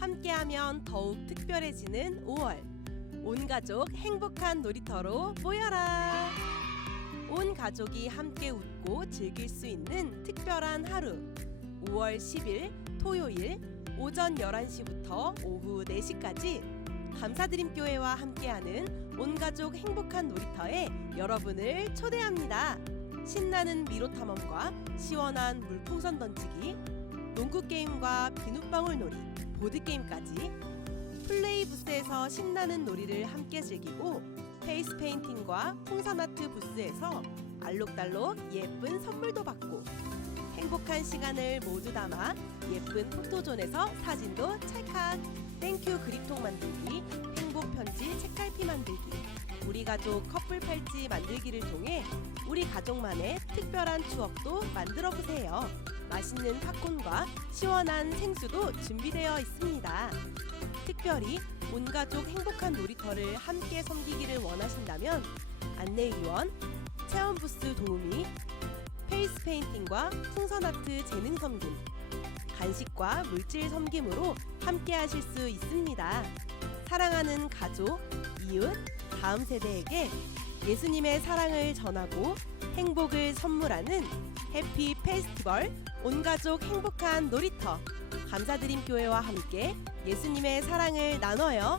함께하면 더욱 특별해지는 5월. 온 가족 행복한 놀이터로 모여라. 온 가족이 함께 웃고 즐길 수 있는 특별한 하루. 5월 10일 토요일 오전 11시부터 오후 4시까지 감사드림 교회와 함께하는 온 가족 행복한 놀이터에 여러분을 초대합니다. 신나는 미로 탐험과 시원한 물풍선 던지기, 농구 게임과 비눗방울 놀이, 보드 게임까지 플레이 부스에서 신나는 놀이를 함께 즐기고 페이스 페인팅과 풍선 아트 부스에서 알록달록 예쁜 선물도 받고 행복한 시간을 모두 담아 예쁜 포토존에서 사진도 찰칵 땡큐 그립톡 만들기 행복 편지 책갈피 만들기 우리 가족 커플 팔찌 만들기를 통해 우리 가족만의 특별한 추억도 만들어 보세요. 맛있는 팝콘과 시원한 생수도 준비되어 있습니다. 특별히 온 가족 행복한 놀이터를 함께 섬기기를 원하신다면 안내위원, 체험 부스 도우미, 페이스 페인팅과 풍선 아트 재능 섬김, 간식과 물질 섬김으로 함께 하실 수 있습니다. 사랑하는 가족, 이웃, 다음 세대에게 예수님의 사랑을 전하고 행복을 선물하는 해피 페스티벌 온 가족 행복한 놀이터 감사드림 교회와 함께 예수님의 사랑을 나눠요.